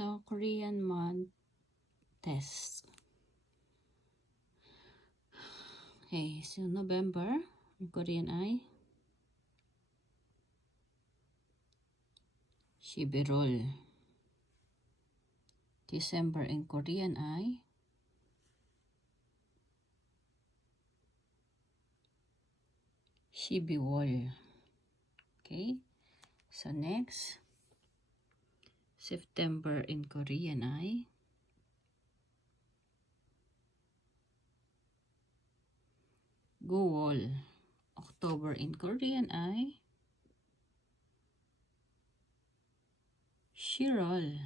So, Korean month test. Okay, so November, Korean ay Shibirol. December in Korean ay Shibiwol. Okay, so next, September in Korean ay Guwol. October in Korean ay Shirol.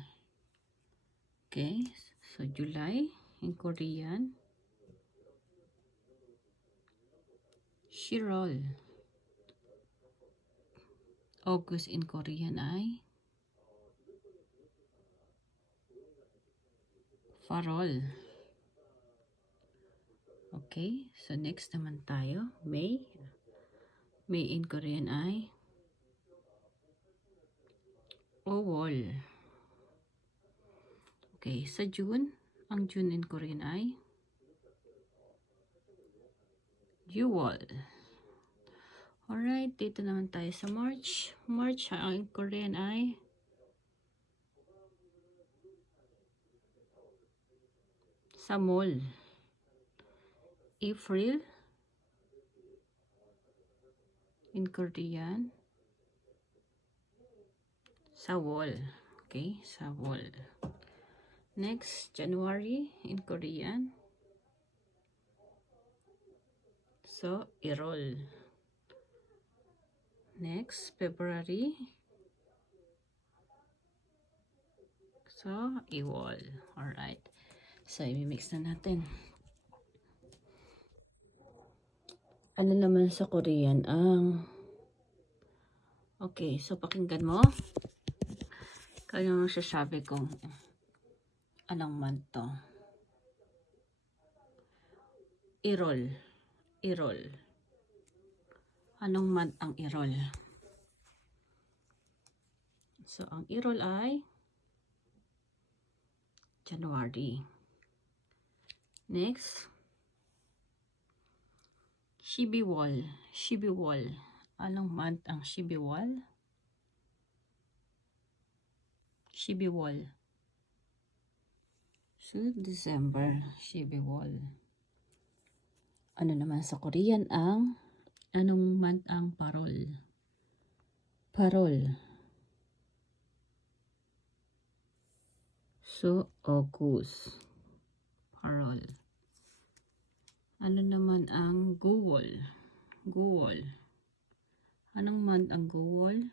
Okay, so July in Korean Shirol. August in Korean ay Farol. Okay, so next naman tayo, May. May in Korean ay Owol. Okay, sa June, ang June in Korean ay Yuwol. Alright, dito naman tayo sa March. March, ang in Korean ay Samol. April, in Korean, Sawol. Okay, Sawol. Next, January, in Korean, so Irol. Next, February, so Iwol. Alright, so i-mix na natin. Ano naman sa Korean ang okay, so pakinggan mo. Kaya yung sasabi kong anong month to. Irol. Irol. Anong month ang Irol? So, ang Irol ay January. Next, Shibiwol. Shibiwol. Anong month ang Shibiwol? Shibiwol. So, December. Shibiwol. Ano naman sa Korean ang anong month ang Parol? Parol. So, August. Parol. Ano naman ang Guwol? Guwol. Anong month ang Guwol?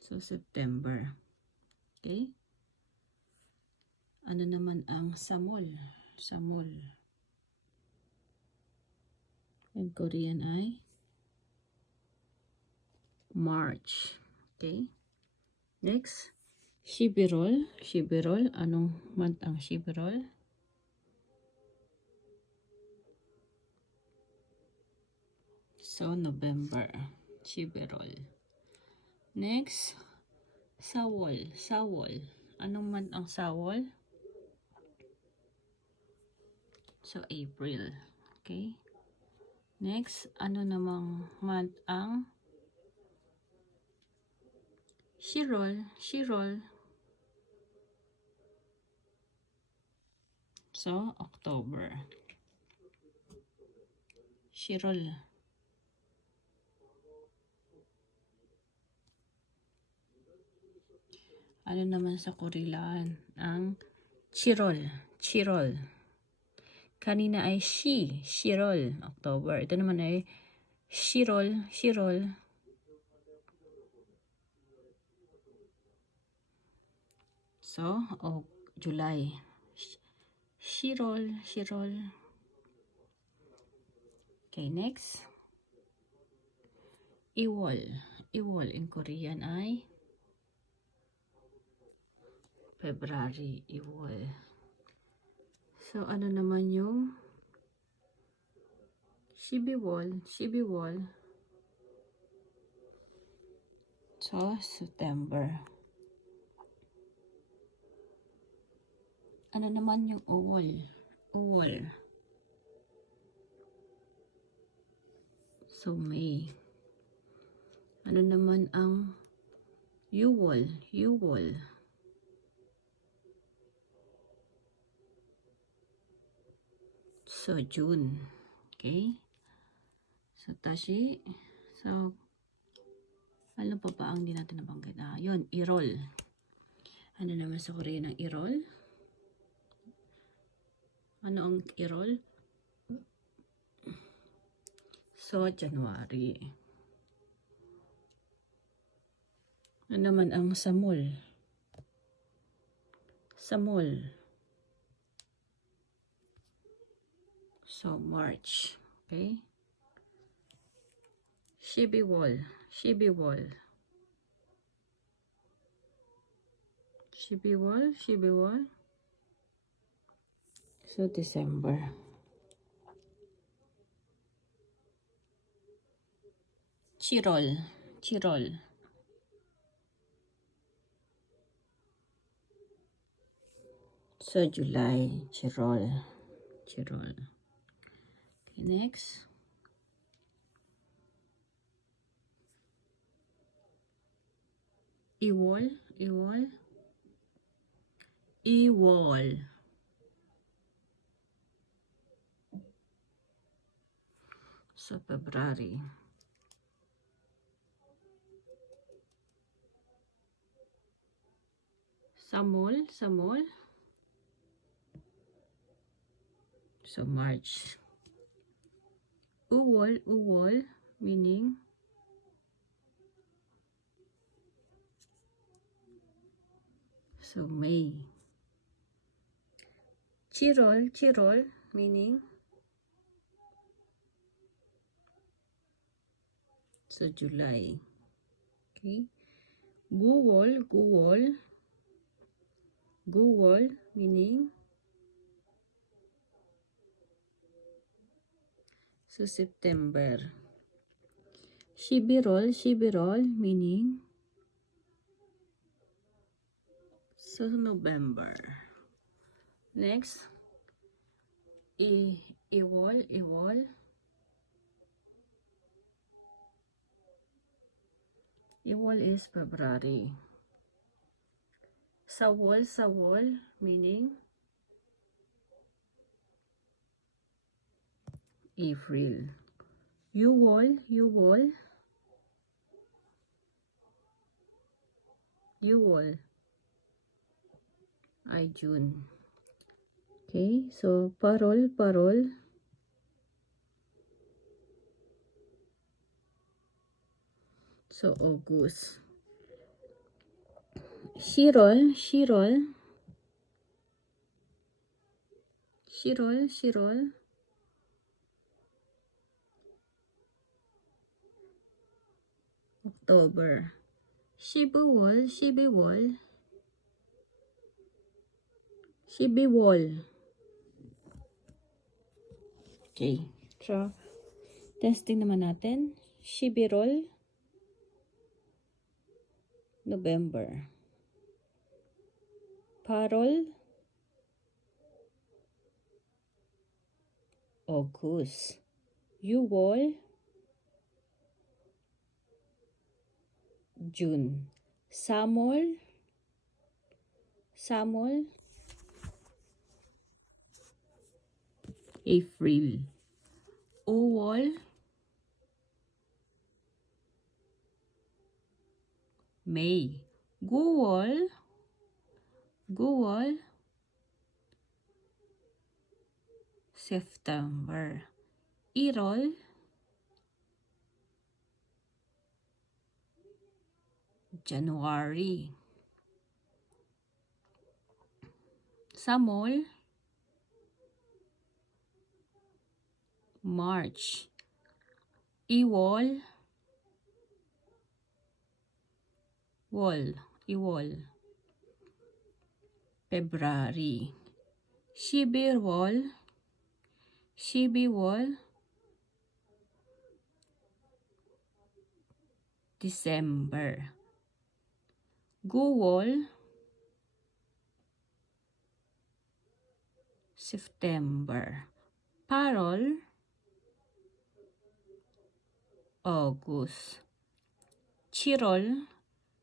So, September. Okay? Ano naman ang Samol? Samol. Ang Korean ay March. Okay? Next, Shibirol. Shibirol. Anong month ang Shibirol? So, November. Shibirol. Next, Sawol. Sawol. Anong month ang Sawol? So, April. Okay? Next, ano namang month ang Shirol. Shirol. So, October. Shirol. Ano naman sa Korean ang Chirol. Chirol. Kanina ay Shirol. October. Ito naman ay Shirol. Shirol. So, July. Shirol. Shirol. Okay, next. Iwol. Iwol in Korean ay February. Iwol. So, ano naman yung Shibiwol. Shibiwol. So, September. Ano naman yung uwol? Uwol. So, May. Ano naman ang Yule? Yule. So, June. Okay? So, Tashi. So, ano pa ba ang di natin nabanggit? Yun, Irol. Ano naman sa Korea ng Irol? Ano ang Irol? So, January. Ano naman ang Samul? Samul. So, March. Okay? Shibiwol. Shibiwol. Shibiwol. Shibiwol. So, December. Chirol. Chirol. So, July. Chirol. Chirol. Okay, next. Iwol. Iwol. Iwol. So, February. Samol. Samol. So, March. Uwol. Uwol. Meaning so, May. Chirol. Chirol. Meaning so, July. Okay. Guwol. Guwol. Guwol. Meaning so, September. Shibirol. Shibirol. Meaning so, November. Next. Iwol. Iwol. Iwol is February. Sawol. Sawol. Meaning April. Yuwol. Yuwol. Yuwol ay June. Okay, so parol, parol. So August. Shirol, shirol. Shirol, shirol. October. Shibiwol, shibiwol. Shibiwol. Okay. So, testing naman natin. Shibirol. November. Parol. August. Yuwol. June. Samol. Samol. April. Uwol. May. Guwol. Guwol. September. Irol. January. Samol. March. Iwol. Wol. Iwol. February. Shibirwol. Shibiwol. December. Guwol. September. Parol, August. Chirol,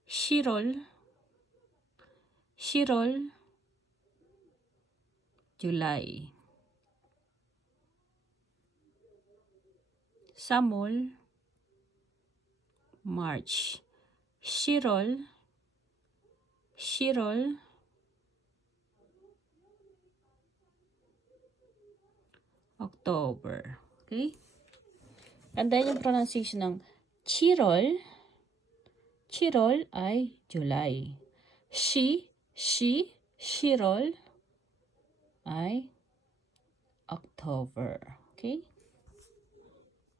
Shirol, Shirol, July. Samol, March. Shirol, Shirol, October. Okay? Tandaan yung pronunciation ng Chirol. Chirol ay July. Shirol ay October. Okay?